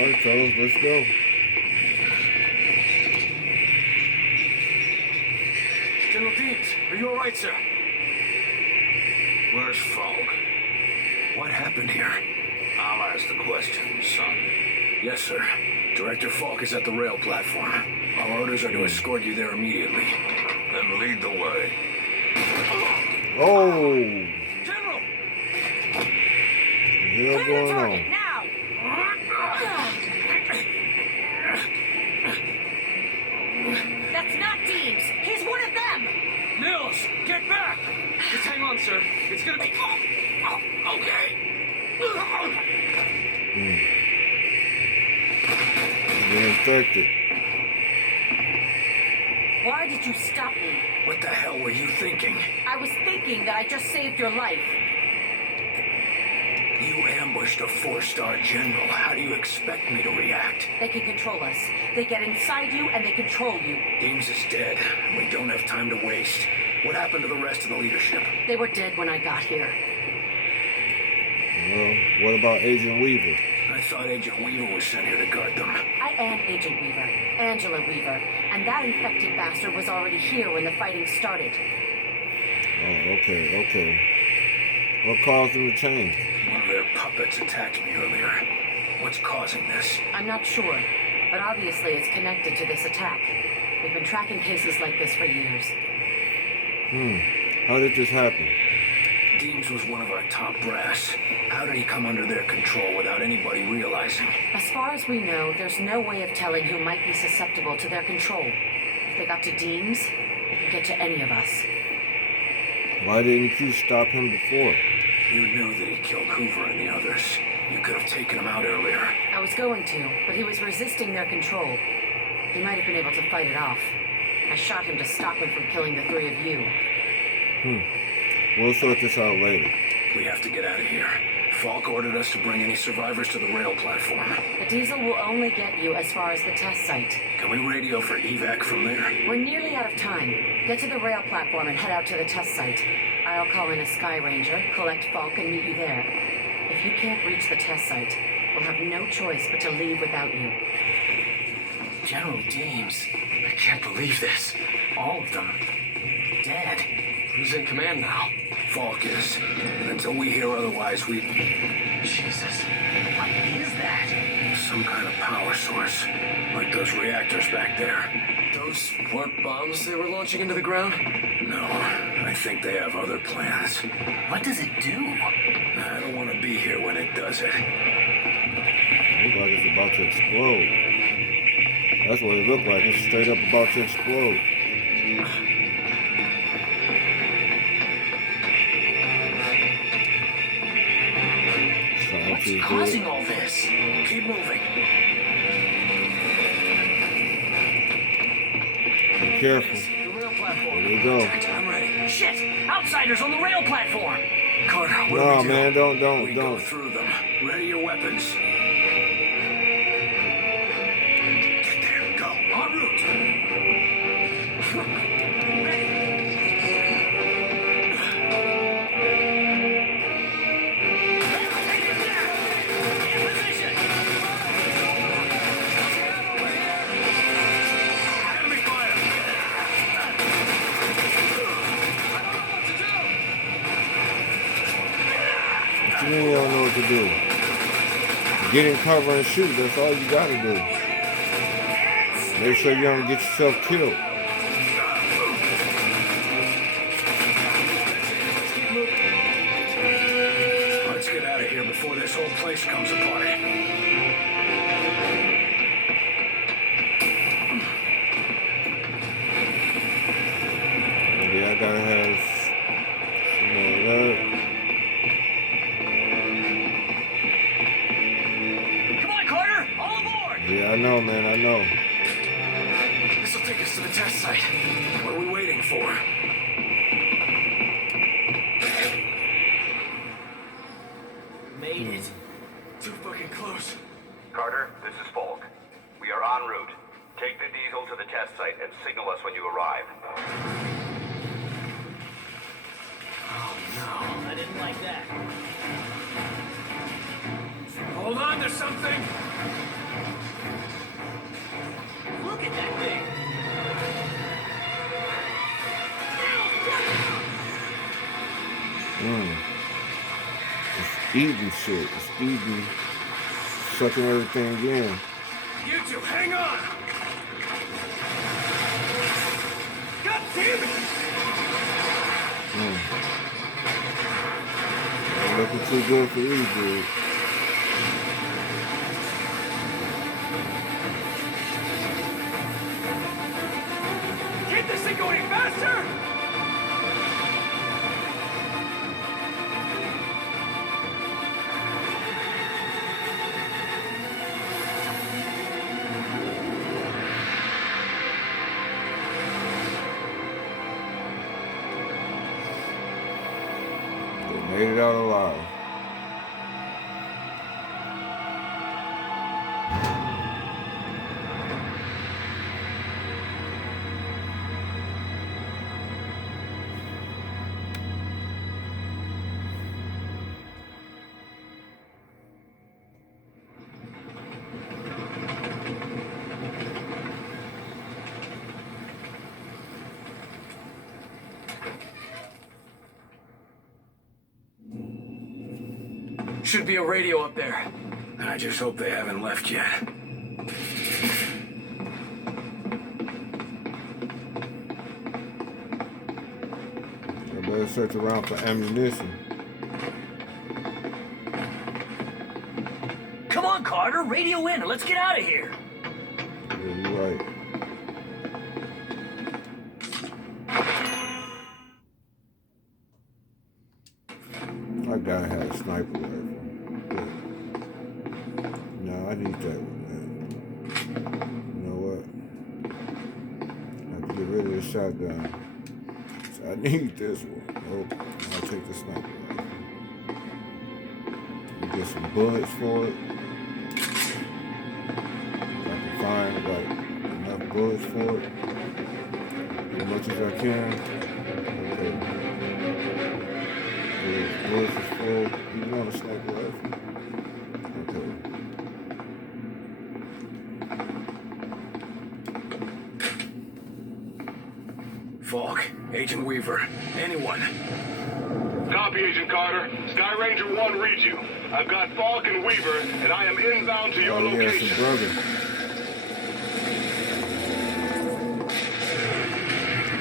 Alright, fellas, let's go. General Deeds, are you alright, sir? Where's Fogg? What happened here? I'll ask the questions, son. Yes, sir. Director Falk is at the rail platform. Our orders are to escort you there immediately. Then lead the way. Oh! General! What the hell going on? Now! That's not Deems. He's one of them. Mills, get back! Just hang on, sir. It's gonna be... okay. Get infected. Why did you stop me? What the hell were you thinking? I was thinking that I just saved your life. You ambushed a 4-star general. How do you expect me to react? They can control us. They get inside you and they control you. Deems is dead. We don't have time to waste. What happened to the rest of the leadership? They were dead when I got here. Well, what about Agent Weaver? I thought Agent Weaver was sent here to guard them. I am Agent Weaver, Angela Weaver, and that infected bastard was already here when the fighting started. Oh, okay. What caused them to change? One of their puppets attacked me earlier. What's causing this? I'm not sure, but obviously it's connected to this attack. We've been tracking cases like this for years. How did this happen? Deems was one of our top brass. How did he come under their control without anybody realizing? As far as we know, there's no way of telling who might be susceptible to their control. If they got to Deems, they could get to any of us. Why didn't you stop him before? You knew that he killed Hoover and the others. You could have taken him out earlier. I was going to, but he was resisting their control. He might have been able to fight it off. I shot him to stop him from killing the 3 of you. We'll sort this out later. We have to get out of here. Falk ordered us to bring any survivors to the rail platform. The diesel will only get you as far as the test site. Can we radio for evac from there? We're nearly out of time. Get to the rail platform and head out to the test site. I'll call in a Sky Ranger, collect Falk, and meet you there. If you can't reach the test site, we'll have no choice but to leave without you. General Deems, I can't believe this. All of them dead. Who's in command now? Falk is. And until we hear otherwise, we... Jesus. What is that? Some kind of power source. Like those reactors back there. Those weren't bombs they were launching into the ground? No. I think they have other plans. What does it do? I don't want to be here when it does it. Looks like it's about to explode. That's what it looked like. It's straight up about to explode. What's causing all this? Keep moving. Be careful. The rail platform. There you go. I'm ready. Shit! Outsiders on the rail platform! Carter, what do No, we do? man, don't. We go through them. Ready your weapons. Get there. Go. En route. Ready. You don't know what to do. Get in cover and shoot. That's all you gotta do. Make sure you don't get yourself killed. Let's get out of here before this whole place comes apart. Maybe I gotta have some more of that. Yeah, I know, man, I know. This'll take us to the test site. What are we waiting for? Made it. Too fucking close. Carter, this is Falk. We are en route. Take the diesel to the test site and signal us when you arrive. Oh no. I didn't like that. Hold on to something. eating shit. It's eating, sucking everything in. You two, hang on! God damn it! Ain't looking too good for these dudes. Can't this thing go any faster? They made it out alive. Should be a radio up there. I just hope they haven't left yet. I better search around for ammunition. Come on, Carter, radio in and let's get out of here. Yeah, you're right. I gotta have a sniper rifle. No, I need that one, man. You know what? I have to get rid of the shotgun. So I need this one. Nope, I'll take the sniper rifle. Get some bullets for it. If I can find like enough bullets for it, as much as I can. Okay. Bullets is full. You want a sniper rifle? Okay. Falk, Agent Weaver, anyone? Copy, Agent Carter. Sky Ranger 1 reads you. I've got Falk and Weaver, and I am inbound to your Oh, yeah, location. some brother.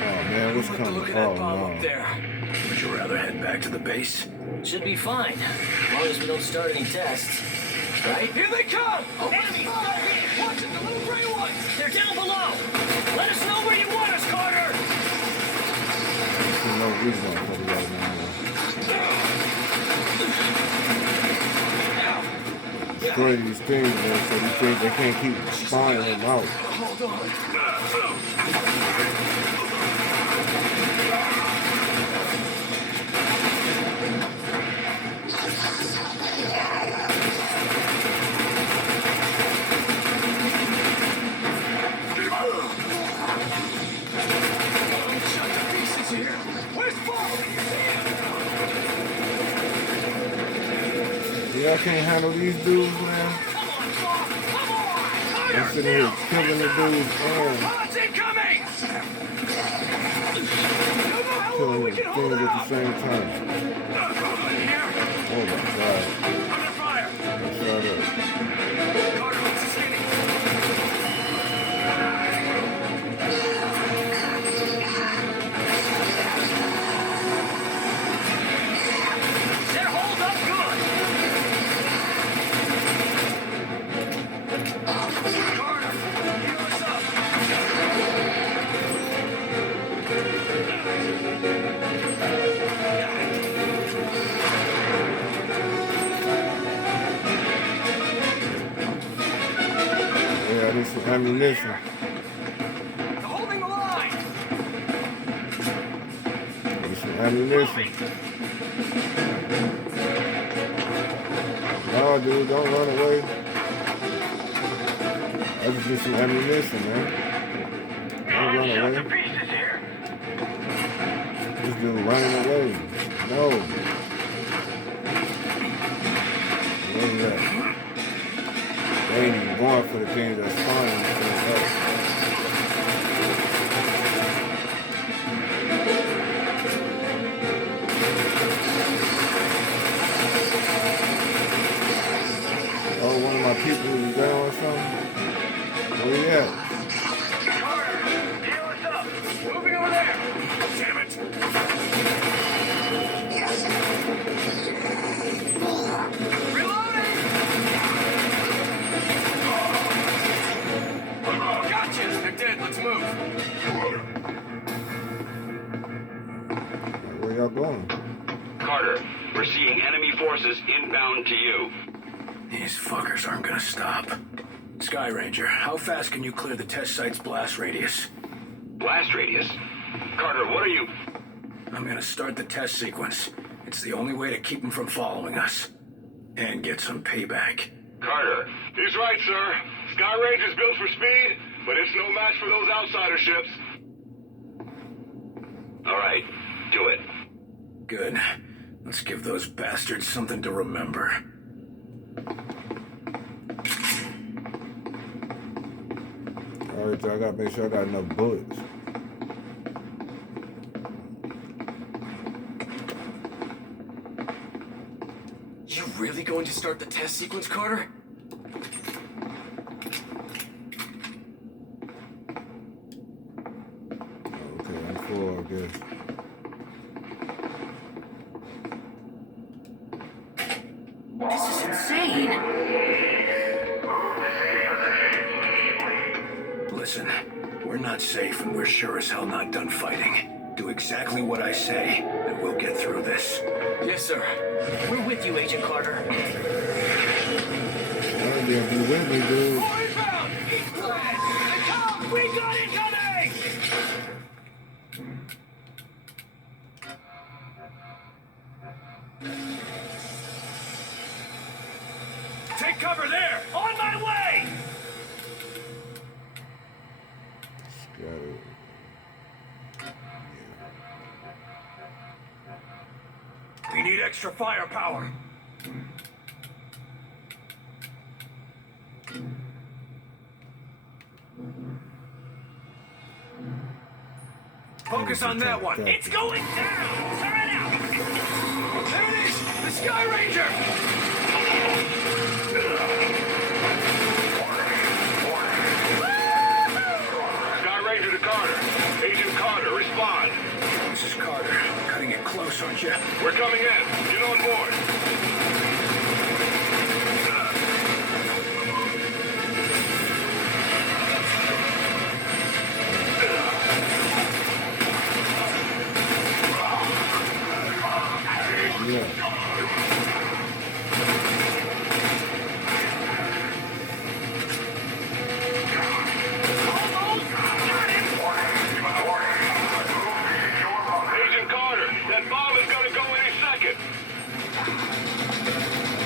Oh, man, what's Like the coming? look of Oh, that bomb no. up there. Would you rather head back to the base? Should be fine, as long as we don't start any tests. Right? Here they come! Enemies! Watch it, the little gray ones! They're down below! Let us know where you want us, Carter! There's no reason for the right now. Destroy these things, man, so these things, they can't keep spawning them out. Hold on. I'm shot to pieces here. Where's Falk? Yeah, I can't handle these dudes, man. Come on, Falk! Come on! I'm sitting here killing the dudes and Bullets incoming! Don't know how long killing we the can hold things at the out! same time. Here, Oh my god. under fire! Shut up. Carter, what's the standing? They're holed up good! Carter, heal us up! Yeah, I need some ammunition. They're holding the line! I need some ammunition. No, dude, don't run away. I just need some ammunition, man. Don't run away. Pieces here! This dude running away. No. Where you at? They ain't even going for the things that's spawning. that? Heal us up. Moving over there. Damn it. Reloading. Gotcha. They're dead. Let's move. Where y'all going? Carter, we're seeing enemy forces inbound to you. These fuckers aren't gonna stop. Sky Ranger, how fast can you clear the test site's blast radius? Blast radius? Carter, what are you... I'm gonna start the test sequence. It's the only way to keep them from following us. And get some payback. Carter, He's right, sir. Sky Ranger's built for speed, but it's no match for those outsider ships. all right, do it. Good. Let's give those bastards something to remember. Alright, so I gotta make sure I got enough bullets. You really going to start the test sequence, Carter? Okay, I'm full, I guess. This is insane. Listen, we're not safe and we're sure as hell not done fighting. Do exactly what I say, and we'll get through this. Yes, sir. We're with you, Agent Carter. Alright, then, if you with me, dude. Rebound! East flag! Come! We got incoming! Take cover there! On my way! Got it. We need extra firepower. Focus on that one. It's going down! Turn it out! There it is! The Sky Ranger! Sky Ranger to Carter. Agent Carter, respond. This is Carter. Cutting it close, aren't you? We're coming in. Get on board. Yeah. Agent Carter, that bomb is gonna go any second.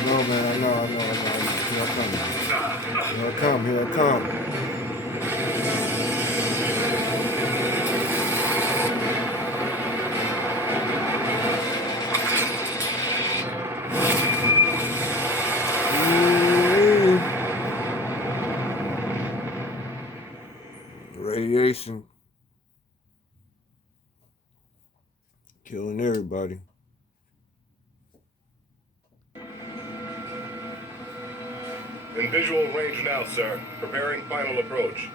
No, man, I know. Here I come. Ooh. Radiation. Killing everybody. In visual range now, sir. Preparing final approach.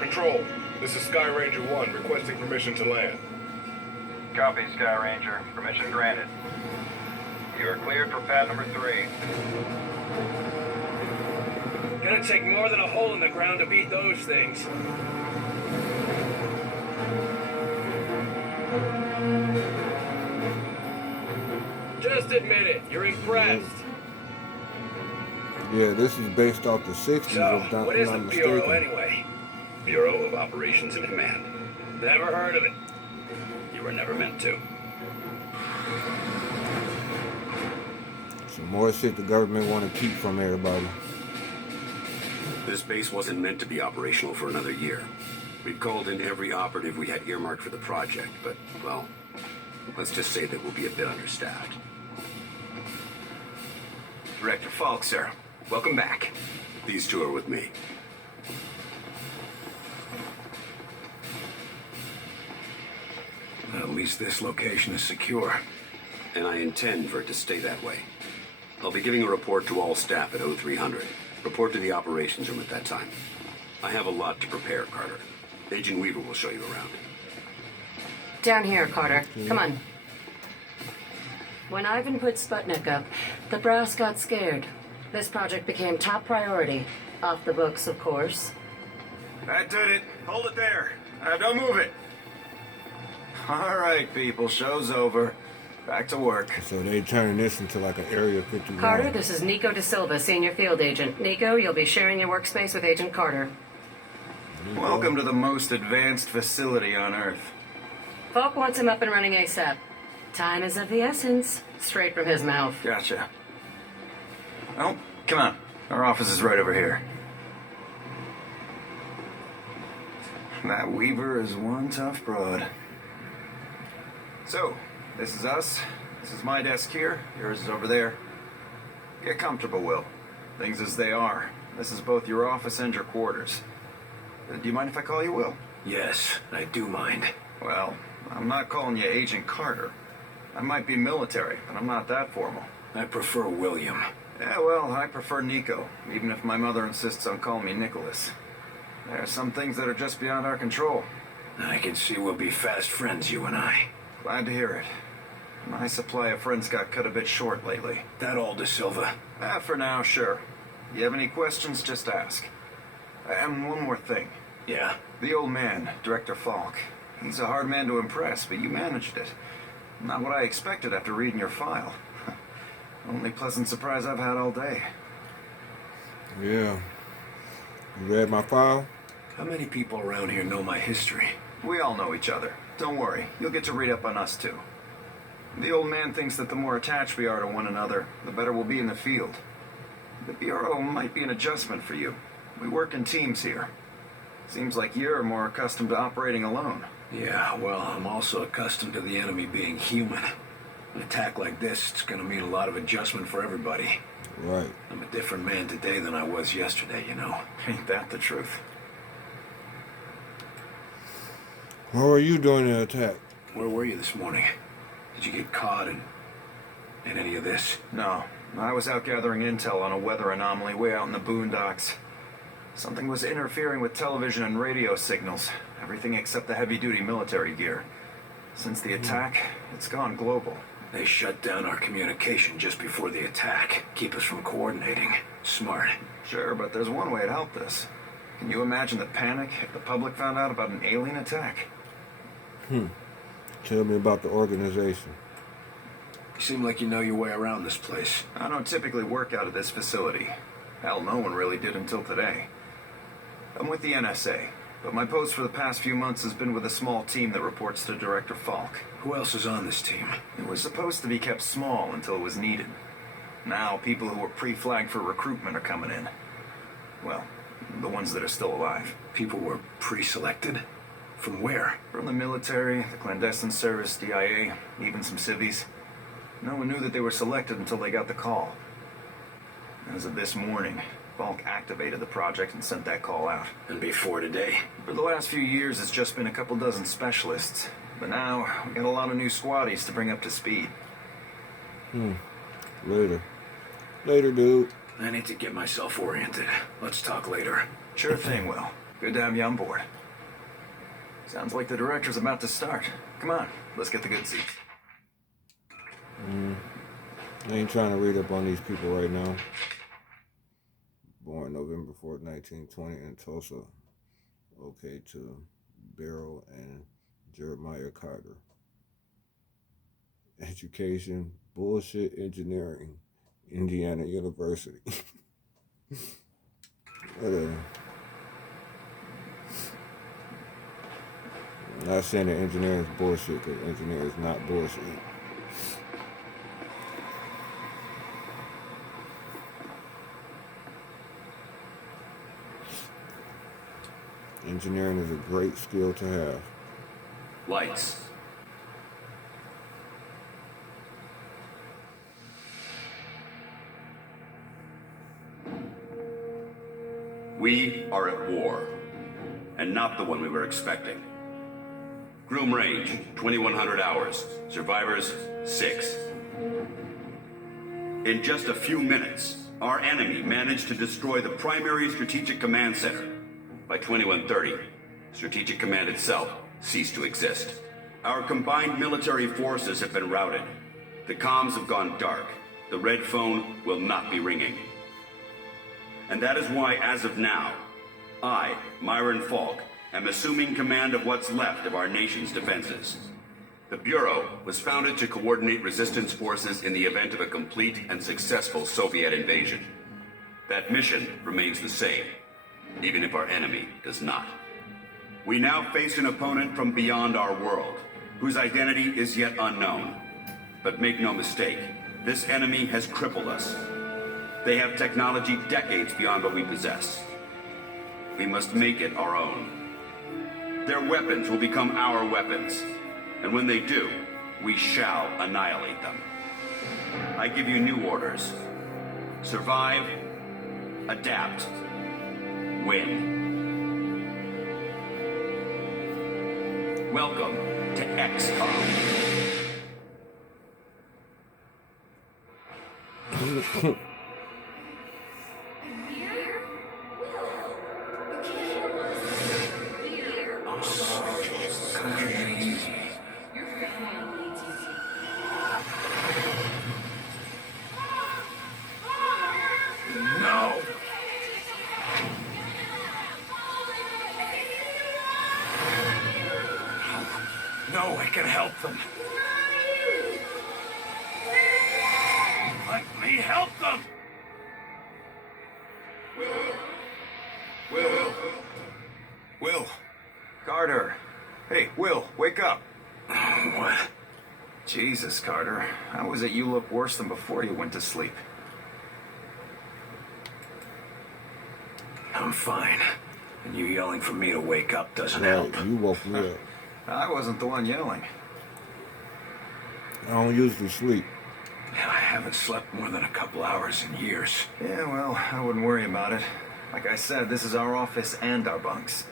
Control, this is Sky Ranger 1 requesting permission to land. Copy, Sky Ranger. Permission granted. You are cleared for pad number 3. Gonna take more than a hole in the ground to beat those things. Just admit it. You're impressed. Yeah, this is based off the 60s, if I'm what is the not Bureau mistaken. anyway? Bureau of Operations and Command. Never heard of it. You were never meant to. Some more shit the government want to keep from everybody. This base wasn't meant to be operational for another year. We've called in every operative we had earmarked for the project, but, well, let's just say that we'll be a bit understaffed. Director Falk, sir. Welcome back. These two are with me. At least this location is secure. And I intend for it to stay that way. I'll be giving a report to all staff at 0300. Report to the operations room at that time. I have a lot to prepare, Carter. Agent Weaver will show you around. Down here, Carter. Come on. When Ivan put Sputnik up, the brass got scared. This project became top priority. Off the books, of course. That did it. Hold it there. Don't move it. All right, people. Show's over. Back to work. So they turning this into like an Area 51. Carter, this is Nico Da Silva, Senior Field Agent. Nico, you'll be sharing your workspace with Agent Carter. Welcome to the most advanced facility on Earth. Falk wants him up and running ASAP. Time is of the essence. Straight from his mouth. Gotcha. Oh, come on. Our office is right over here. That Weaver is one tough broad. So, this is us. This is my desk here. Yours is over there. Get comfortable, Will. Things as they are. This is both your office and your quarters. Do you mind if I call you Will? Yes, I do mind. Well, I'm not calling you Agent Carter. I might be military, but I'm not that formal. I prefer William. Yeah, well, I prefer Nico, even if my mother insists on calling me Nicholas. There are some things that are just beyond our control. I can see we'll be fast friends, you and I. Glad to hear it. My supply of friends got cut a bit short lately. That all, Da Silva? For now, sure. You have any questions, just ask. And one more thing. Yeah? The old man, Director Falk. He's a hard man to impress, but you managed it. Not what I expected after reading your file. Only pleasant surprise I've had all day. Yeah. You read my file? How many people around here know my history? We all know each other. Don't worry, you'll get to read up on us too. The old man thinks that the more attached we are to one another, the better we'll be in the field. The Bureau might be an adjustment for you. We work in teams here. Seems like you're more accustomed to operating alone. Yeah, well, I'm also accustomed to the enemy being human. An attack like this, it's gonna mean a lot of adjustment for everybody. Right. I'm a different man today than I was yesterday, you know. Ain't that the truth? How are you doing the attack? Where were you this morning? Did you get caught in any of this? No, I was out gathering intel on a weather anomaly way out in the boondocks. Something was interfering with television and radio signals. Everything except the heavy-duty military gear. Since the attack, it's gone global. They shut down our communication just before the attack. Keep us from coordinating. Smart. Sure, but there's one way it helped us. Can you imagine the panic if the public found out about an alien attack? Tell me about the organization. You seem like you know your way around this place. I don't typically work out of this facility. Hell, no one really did until today. I'm with the NSA, but my post for the past few months has been with a small team that reports to Director Falk. Who else is on this team? It was supposed to be kept small until it was needed. Now, people who were pre-flagged for recruitment are coming in. Well, the ones that are still alive. People were pre-selected? From where? From the military, the clandestine service, DIA, even some civvies. No one knew that they were selected until they got the call. As of this morning, Falk activated the project and sent that call out. And before today? For the last few years, it's just been a couple dozen specialists. But now, we got a lot of new squaddies to bring up to speed. Later. Later, dude. I need to get myself oriented. Let's talk later. Sure thing, Will. Good to have you on board. Sounds like the director's about to start. Come on, let's get the good seats. I ain't trying to read up on these people right now. Born November 4th, 1920 in Tulsa. Okay, to Beryl and Jeremiah Carter. Education, bullshit engineering, Indiana University. Whatever. I'm not saying that engineering is bullshit, because engineering is not bullshit. Engineering is a great skill to have. Lights. We are at war, and not the one we were expecting. Groom range, 2100 hours. Survivors, 6. In just a few minutes, our enemy managed to destroy the primary Strategic Command Center. By 2130, Strategic Command itself ceased to exist. Our combined military forces have been routed. The comms have gone dark. The red phone will not be ringing. And that is why, as of now, I, Myron Falk, am assuming command of what's left of our nation's defenses. The Bureau was founded to coordinate resistance forces in the event of a complete and successful Soviet invasion. That mission remains the same, even if our enemy does not. We now face an opponent from beyond our world, whose identity is yet unknown. But make no mistake, this enemy has crippled us. They have technology decades beyond what we possess. We must make it our own. Their weapons will become our weapons, and when they do, we shall annihilate them. I give you new orders. Survive, adapt, win. Welcome to XCOM. No, I can help them. Let me help them! Will. Carter. Hey, Will, wake up. What? Jesus, Carter. How is it you look worse than before you went to sleep? I'm fine. And you yelling for me to wake up doesn't help. You woke me up. I wasn't the one yelling. I don't usually sleep. I haven't slept more than a couple hours in years. Yeah, well, I wouldn't worry about it. Like I said, this is our office and our bunks.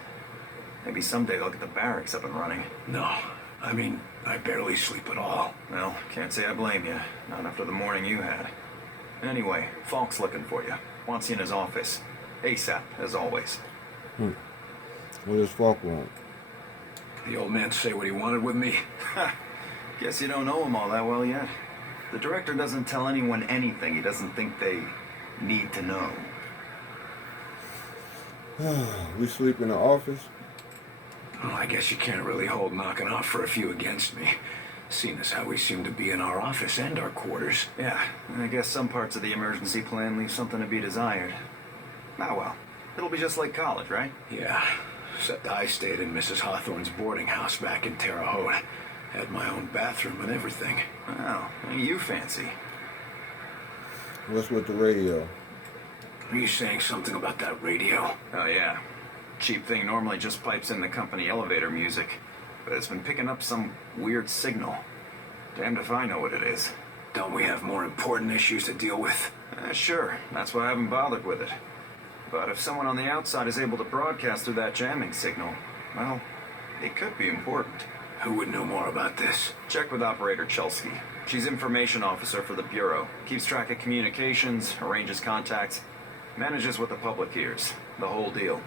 Maybe someday they'll get the barracks up and running. No, I mean, I barely sleep at all. Well, can't say I blame you. Not after the morning you had. Anyway, Falk's looking for you. Wants you in his office. ASAP, as always. What does Falk want? The old man say what he wanted with me? Guess you don't know him all that well yet. The director doesn't tell anyone anything he doesn't think they need to know. We sleep in the office? Well, I guess you can't really hold knocking off for a few against me, seeing as how we seem to be in our office and our quarters. Yeah, I guess some parts of the emergency plan leave something to be desired. Ah well, it'll be just like college, right? Yeah, except I stayed in Mrs. Hawthorne's boarding house back in Terre Haute. Had my own bathroom and everything. Wow, ain't you fancy. What's with the radio? Are you saying something about that radio? Oh yeah. Cheap thing normally just pipes in the company elevator music, but it's been picking up some weird signal. Damned if I know what it is. Don't we have more important issues to deal with? Sure, that's why I haven't bothered with it. But if someone on the outside is able to broadcast through that jamming signal, well, it could be important. Who would know more about this? Check with Operator Chelsky. She's information officer for the Bureau. Keeps track of communications, arranges contacts, manages what the public hears. The whole deal.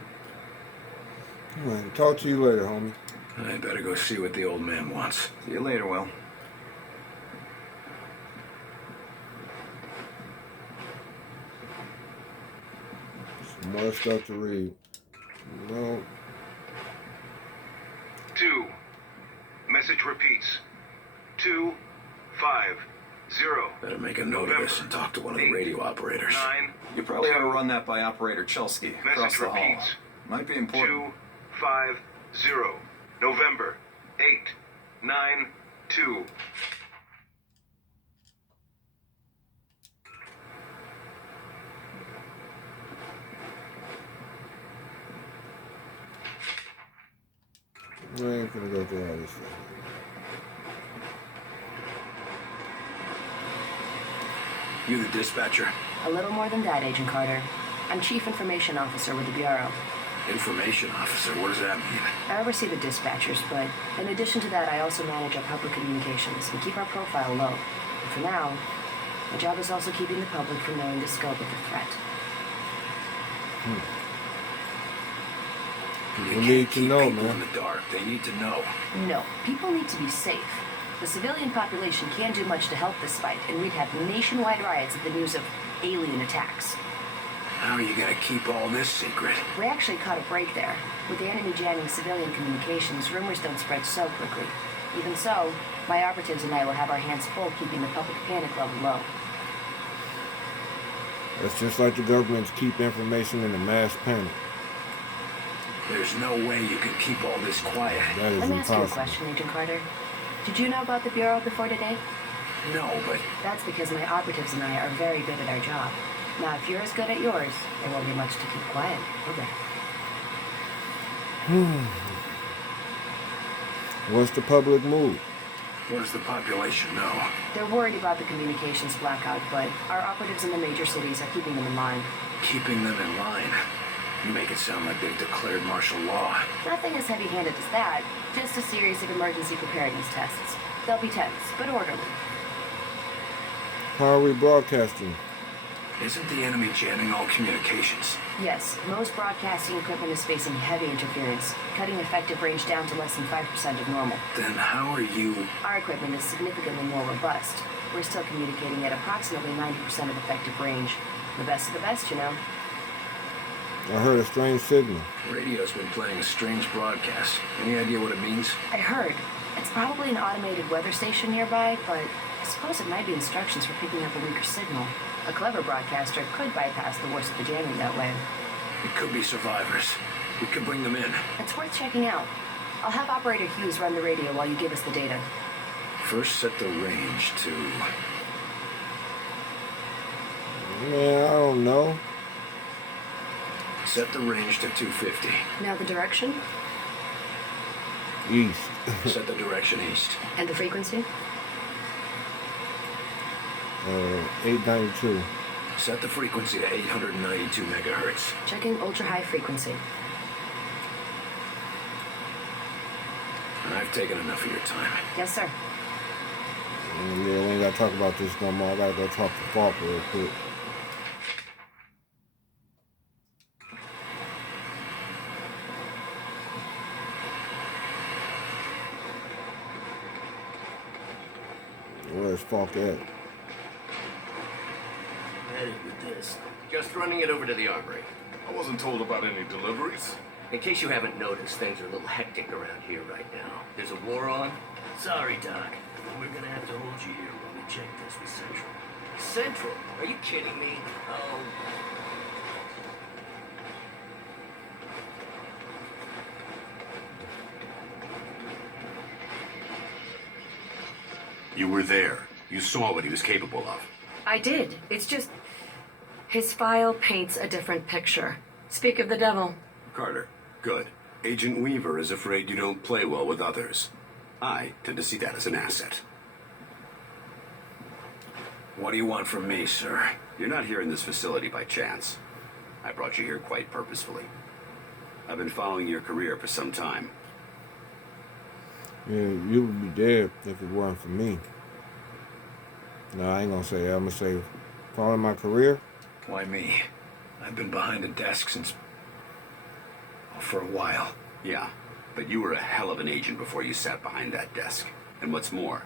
All right, talk to you later, homie. I better go see what the old man wants. See you later, Will. Some more stuff to read. No. 2. Message repeats. 2-5-0. Better make a note of this and talk to one of the radio operators. 9. You probably ought to run that by Operator Chelsky across Message the hall. repeats. Might be important. 2-5-0. November 8-9-2. I ain't gonna go through all this stuff. You the dispatcher? A little more than that, Agent Carter. I'm Chief Information Officer with the Bureau. Information officer, what does that mean? I oversee the dispatchers, but in addition to that, I also manage our public communications and keep our profile low. And for now, My job is also keeping the public from knowing the scope of the threat. People need to Keep know, people man. in the dark. They need to know. No, people need to be safe. The civilian population can't do much to help this fight, and we'd have nationwide riots at the news of alien attacks. How are you gonna keep all this secret? We actually caught a break there. With the enemy jamming civilian communications, rumors don't spread so quickly. Even so, my operatives and I will have our hands full keeping the public panic level low. That's just like the governments keep information in a mass panic. There's no way you can keep all this quiet. That is Let me ask you a impossible. question, Agent Carter. Did you know about the Bureau before today? No, but That's because my operatives and I are very good at our job. Now, if you're as good at yours, there won't be much to keep quiet, will there? What's the public mood? what does the population know? They're worried about the communications blackout, but our operatives in the major cities are keeping them in line. Keeping them in line. You make it sound like they've declared martial law. Nothing as heavy-handed as that, just a series of emergency preparedness tests. They'll be tense, but orderly. How are we broadcasting? Isn't the enemy jamming all communications? Yes, most broadcasting equipment is facing heavy interference, cutting effective range down to less than 5% of normal. Then how are you... Our equipment is significantly more robust. We're still communicating at approximately 90% of effective range. The best of the best, you know. I heard a strange signal. Radio's been playing a strange broadcast. Any idea what it means? I heard. It's probably an automated weather station nearby, but I suppose it might be instructions for picking up a weaker signal. A clever broadcaster could bypass the worst of the jamming that way. It could be survivors. We could bring them in. It's worth checking out. I'll have Operator Hughes run the radio while you give us the data. First set the range to... Man, I don't know. Set the range to 250. Now the direction? East. Set the direction east. And the frequency? 892. Set the frequency to 892 megahertz. Checking ultra-high frequency. I've taken enough of your time. Yes, sir. Yeah, we ain't gotta talk about this no more. I gotta go talk to Falk real quick. Where's Falk at? Headed with this. Just running it over to the armory. I wasn't told about any deliveries. In case you haven't noticed, things are a little hectic around here right now. There's a war on. Sorry, Doc. We're gonna have to hold you here while we check this with Central. Central? Are you kidding me? Oh, You were there. You saw what he was capable of. I did. It's just... his file paints a different picture. Speak of the devil. Carter, good. Agent Weaver is afraid you don't play well with others. I tend to see that as an asset. What do you want from me, sir? You're not here in this facility by chance. I brought you here quite purposefully. I've been following your career for some time. Yeah, you would be dead if it weren't for me. No, I ain't gonna say that. I'm gonna say, following my career. Why me? I've been behind a desk since... for a while. Yeah, but you were a hell of an agent before you sat behind that desk. And what's more,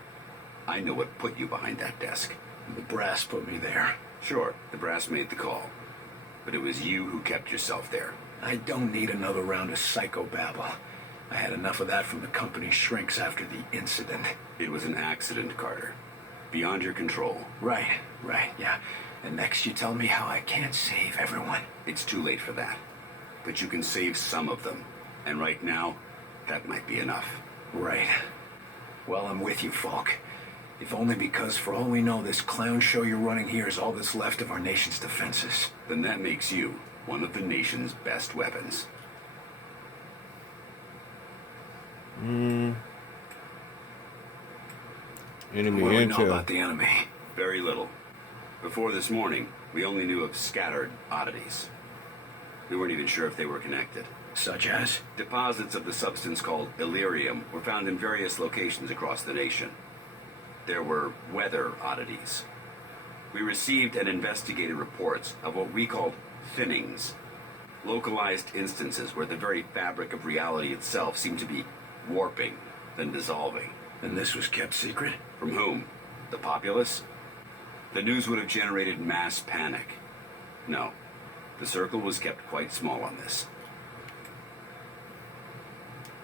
I know what put you behind that desk. The brass put me there. Sure, the brass made the call. But it was you who kept yourself there. I don't need another round of psychobabble. I had enough of that from the company's shrinks after the incident. It was an accident, Carter. Beyond your control. Right, yeah. And next you tell me how I can't save everyone. It's too late for that. But you can save some of them. And right now, that might be enough. Right. Well, I'm with you, Falk. If only because, for all we know, this clown show you're running here is all that's left of our nation's defenses. Then that makes you one of the nation's best weapons. Enemy What do we know intel. about the enemy? Very little. Before this morning, we only knew of scattered oddities. We weren't even sure if they were connected. Such as? Deposits of the substance called Illyrium were found in various locations across the nation. There were weather oddities. We received and investigated reports of what we called thinnings. Localized instances where the very fabric of reality itself seemed to be warping, then dissolving. And this was kept secret? From whom? The populace? The news would have generated mass panic. No, the circle was kept quite small on this.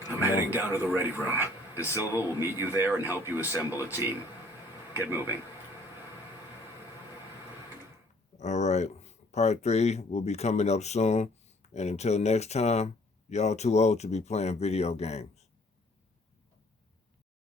I'm heading down to the ready room. De Silva will meet you there and help you assemble a team. Get moving. All right. Part 3 will be coming up soon. And until next time, y'all too old to be playing video games.